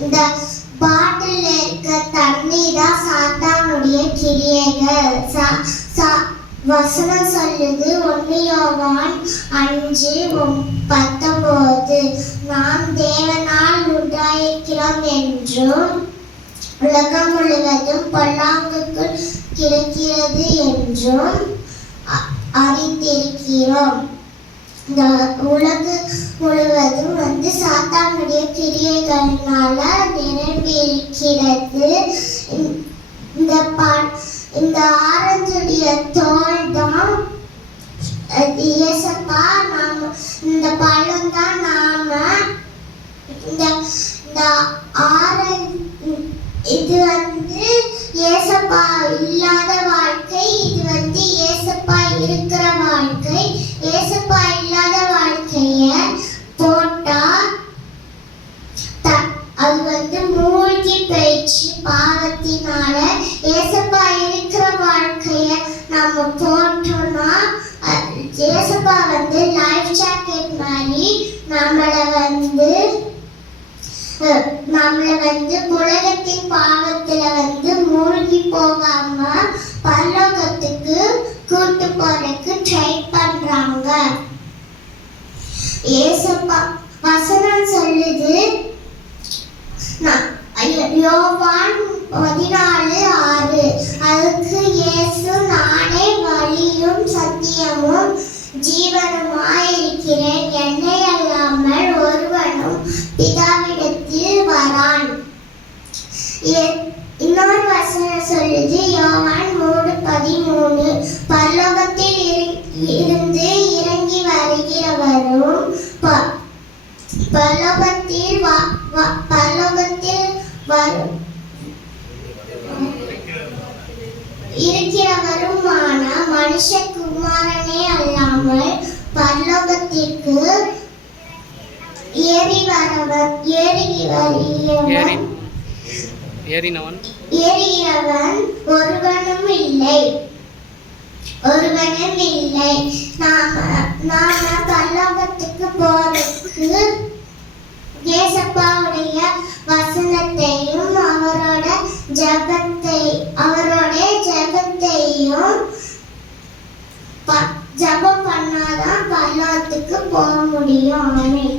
இந்த பாட்டில் இருக்க தண்ணி தான் சாத்தானுடைய கிரியைகள். வசனம் சொல்லுது 1 யோவான் 5:19 நாம் தேவனால் உண்டாயிருக்கிறோம் என்றும் உலகம் முழுவதும் பொல்லாங்குக்குள் கிடக்கிறது என்றும் அறிந்திருக்கிறோம். இந்த உலகு முழுவதும் சாத்தானுடைய கிரியைகளால நிரம்பியிருக்கிறது. இந்த ஆரஞ்சுடைய தோல் தான் இயேசப்பா. இந்த பழம் தான் நாம. இந்த இது இயேசப்பா இல்லாத வாழ்க்கை, இது இயேசப்பா இருக்கிற வாழ்க்கை. இயேசப்பா இல்லாத வாழ்க்கைய போட்டா அது மூழ்கி போயிடுச்சு பாவத்தினால. இயேசப்பா இருக்கிற வாழ்க்கைய நம்ம போட்டோம்னா இயேசப்பா லைஃப் ஜாக்கெட் மாதிரி நம்மள உலகத்தின் பாவத்துல மூழ்கி போகாம பரலோகத்துக்கு கூட்டு போறதுக்கு ட்ரை பண்றாங்க. ஏசப்பா வசனம் சொல்லுது யோவான் 14:6 அதுக்கு இயேசு நானே வழியும் சத்தியமும் ஜீவனுமாயிருக்கிறேன், என்னை அல்லாமல் ஒருவனும் பிதாவிடத்தில் வரான். இன்னொரு வசனம் சொல்லுது யோவான் 3:13 பரலோகத்தில் இருந்து இறங்கி வருகிறவரும் பரலோகத்தில் இருக்கிறவருமான மனுஷகுமாரனே அல்லாமல் பரலோகத்திற்கு ஏறினவன் ஒருவனும் இல்லை. நாம பரலோகத்துக்கு போறதுக்கு இயேசப்பாவுடைய வசனத்தையும் அவரோட ஜெபத்தையும் ஜெபம் பண்ணாதான் பரலோகத்துக்கு போக முடியும். ஆமென்.